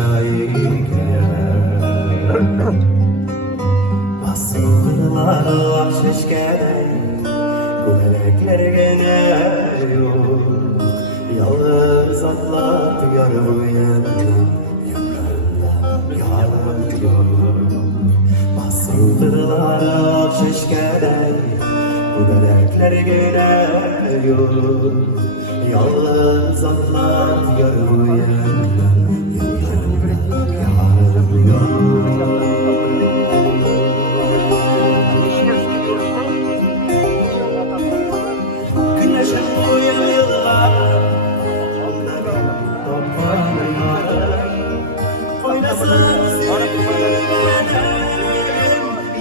şairge basıldılar şişkede Kulelekler gene yok Yalnız atlat yar bu yandan Yanlarında yarım yok Basıldılar şişkede Kulelekler gene yok Yalnız atlat yar bu yandan Güneşin bu yıllar onların toparlayar Oynasın zirvelerim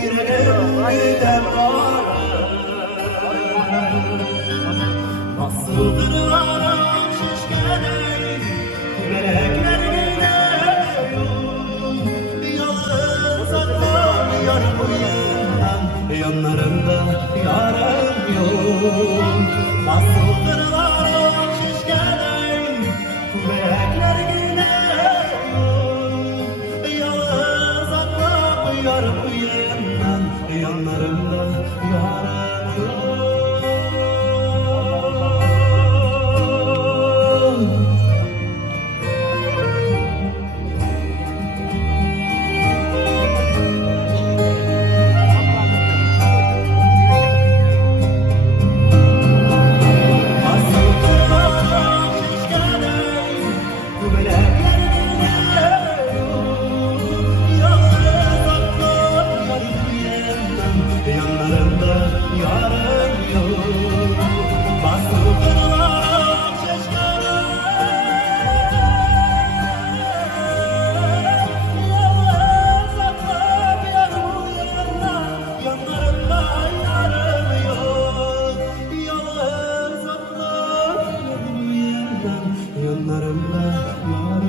yüreğimden var Basıldırlar şişkeler Melekler geliyor Yalnız atlar yar bu yandan Yanlarında yarım yok Basıldırlar şişkeler Melekler geliyor Yalnız atlar yar bu yandan Yanlarında yarım yok Yanlarında yarım yok Basıldırlar şişkeler Yalnız atlar yar bu yandan Yanlarında yarım yok Yalnız atlar yar bu yandan Yanlarında yarım